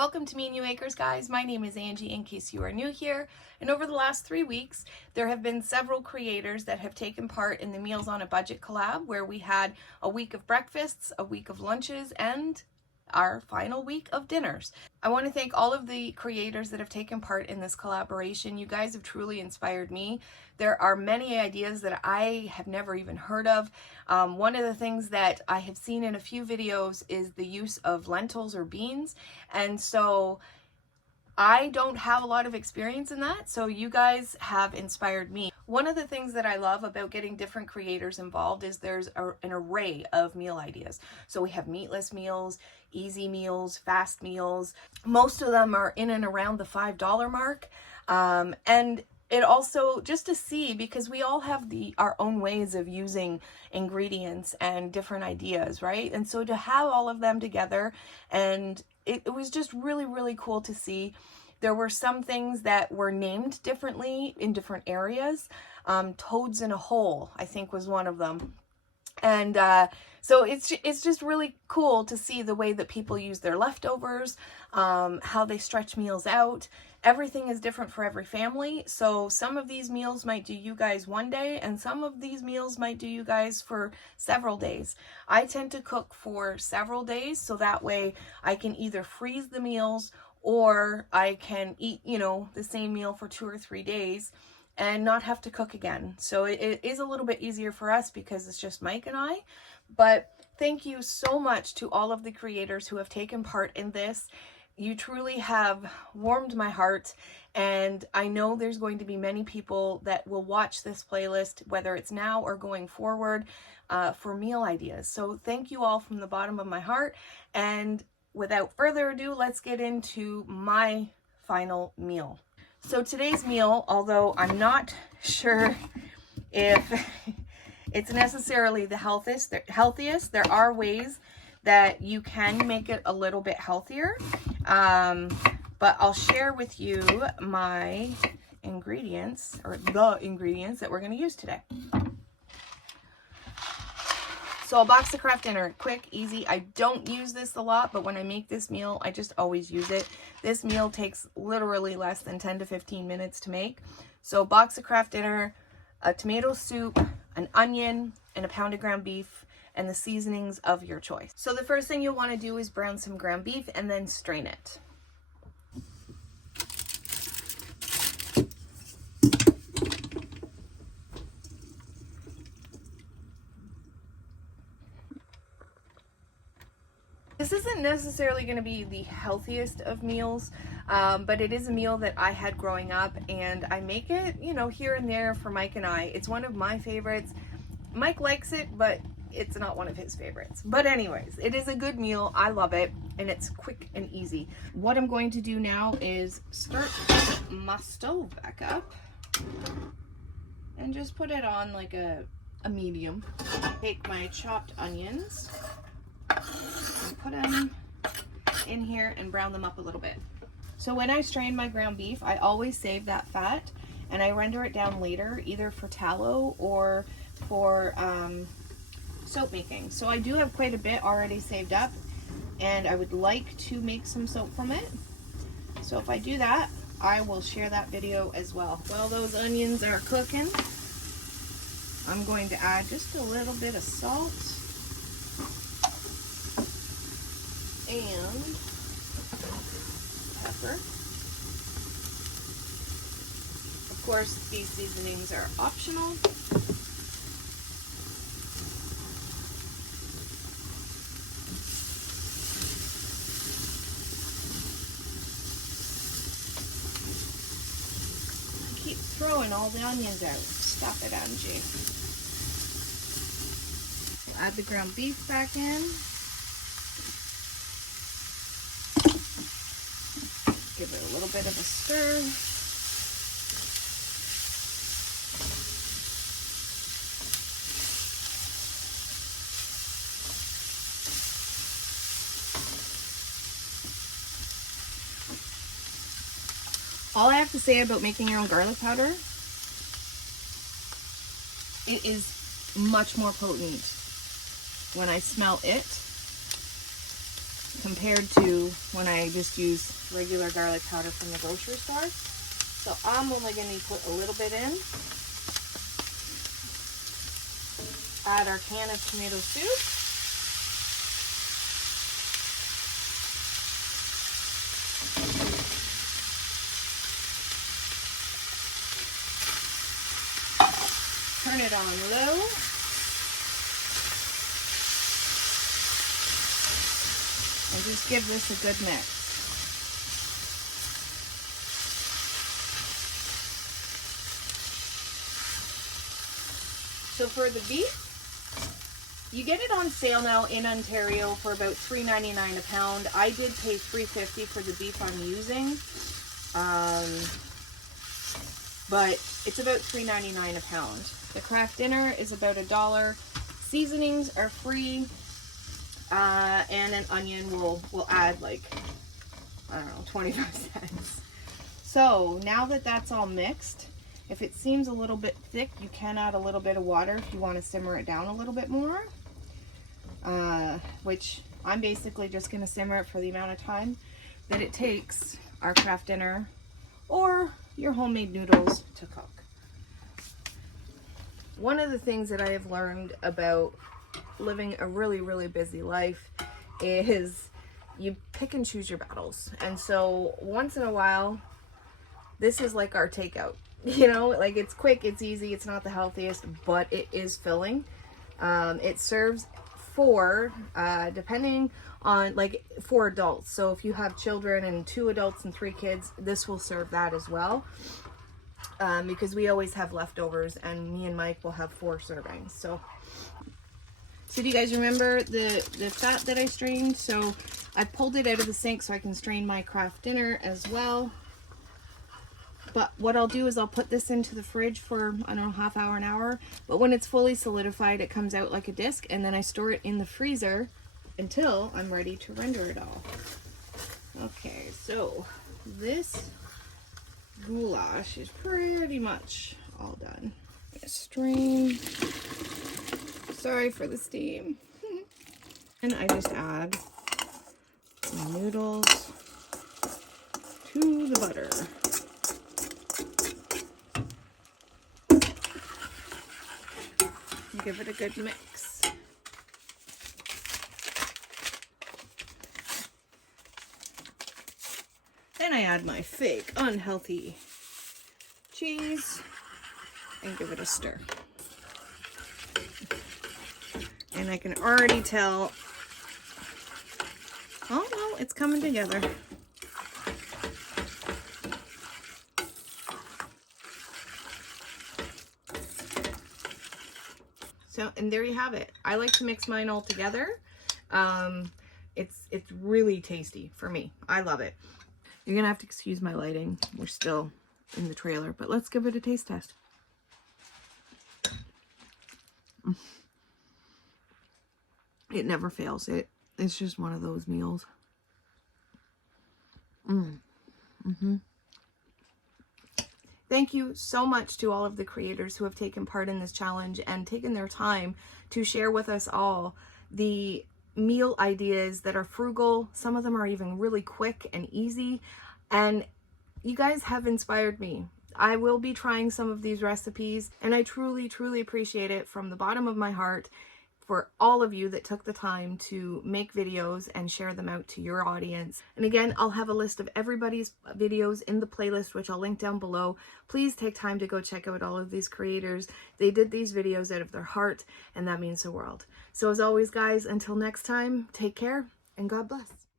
Welcome to Me New Acres, guys. My name is Angie, in case you are new here. And over the last 3 weeks, there have been several creators that have taken part in the Meals on a Budget collab, where we had a week of breakfasts, a week of lunches, and our final week of dinners. I want to thank all of the creators that have taken part in this collaboration. You guys have truly inspired me. There are many ideas that I have never even heard of. One of the things that I have seen in a few videos is the use of lentils or beans, and so I don't have a lot of experience in that, so you guys have inspired me. One of the things that I love about getting different creators involved is there's an array of meal ideas. So we have meatless meals, easy meals, fast meals. Most of them are in and around the $5 mark. And it also, just to see, because we all have our own ways of using ingredients and different ideas, right? And so to have all of them together, and it was just really, really cool to see. There were some things that were named differently in different areas. Toads in a hole, I think, was one of them. And so it's just really cool to see the way that people use their leftovers, how they stretch meals out. Everything is different for every family. So some of these meals might do you guys one day, and some of these meals might do you guys for several days. I tend to cook for several days, so that way I can either freeze the meals or I can eat, the same meal for 2 or 3 days and not have to cook again. So it is a little bit easier for us because it's just Mike and I. But thank you so much to all of the creators who have taken part in this. You truly have warmed my heart, and I know there's going to be many people that will watch this playlist, whether it's now or going forward, for meal ideas. So thank you all from the bottom of my heart, and without further ado, let's get into my final meal. So today's meal, although I'm not sure if it's necessarily the healthiest, there are ways that you can make it a little bit healthier. But I'll share with you my ingredients, or the ingredients that we're going to use today. So a box of Kraft dinner, quick, easy. I don't use this a lot, but when I make this meal, I just always use it. This meal takes literally less than 10 to 15 minutes to make. So a box of Kraft dinner, a tomato soup, an onion, and a pound of ground beef, and the seasonings of your choice. So the first thing you'll want to do is brown some ground beef and then strain it. This isn't necessarily going to be the healthiest of meals, but it is a meal that I had growing up, and I make it, here and there for Mike and I. It's one of my favorites. Mike likes it, but it's not one of his favorites. But anyways, it is a good meal. I love it, and it's quick and easy. What I'm going to do now is start my stove back up and just put it on like a medium. Take my chopped onions and put them in here and brown them up a little bit. So when I strain my ground beef, I always save that fat and I render it down later, either for tallow or for soap making. So I do have quite a bit already saved up, and I would like to make some soap from it. So if I do that, I will share that video as well. While those onions are cooking, I'm going to add just a little bit of salt and pepper. Of course, these seasonings are optional. Keep throwing all the onions out. Stop it, Angie. We'll add the ground beef back in. Give it a little bit of a stir. All I have to say about making your own garlic powder, it is much more potent when I smell it compared to when I just use regular garlic powder from the grocery store. So I'm only going to put a little bit in. Add our can of tomato soup. Turn it on low. And just give this a good mix. So for the beef, you get it on sale now in Ontario for about $3.99 a pound. I did pay $3.50 for the beef I'm using, but it's about $3.99 a pound. The Kraft dinner is about $1. Seasonings are free. And an onion will add like, I don't know, 25 cents. So now that that's all mixed, if it seems a little bit thick, you can add a little bit of water if you want to simmer it down a little bit more. Which I'm basically just going to simmer it for the amount of time that it takes our Kraft dinner or your homemade noodles to cook. One of the things that I have learned about living a really, really busy life is you pick and choose your battles. And so once in a while, this is like our takeout, you know, like it's quick, it's easy, it's not the healthiest, but it is filling. It serves for, depending on, like 4 adults. So if you have children and 2 adults and 3 kids, this will serve that as well. Because we always have leftovers, and me and Mike will have 4 servings. So do you guys remember the fat that I strained? So I pulled it out of the sink so I can strain my Kraft dinner as well. But what I'll do is I'll put this into the fridge for, I don't know, half hour, an hour. But when it's fully solidified, it comes out like a disc, and then I store it in the freezer until I'm ready to render it all. Okay, so this goulash is pretty much all done. I'm gonna strain. Sorry for the steam. And I just add the noodles to the butter. Give it a good mix. Then I add my fake unhealthy cheese and give it a stir. And I can already tell, oh no, it's coming together. So, and there you have it. I like to mix mine all together. It's really tasty for me. I love it. You're gonna have to excuse my lighting. We're still in the trailer, but let's give it a taste test. It never fails. It's just one of those meals. Thank you so much to all of the creators who have taken part in this challenge and taken their time to share with us all the meal ideas that are frugal. Some of them are even really quick and easy, and you guys have inspired me. I will be trying some of these recipes, and I truly, truly appreciate it from the bottom of my heart for all of you that took the time to make videos and share them out to your audience. And again, I'll have a list of everybody's videos in the playlist, which I'll link down below. Please take time to go check out all of these creators. They did these videos out of their heart, and that means the world. So as always, guys, until next time, take care and God bless.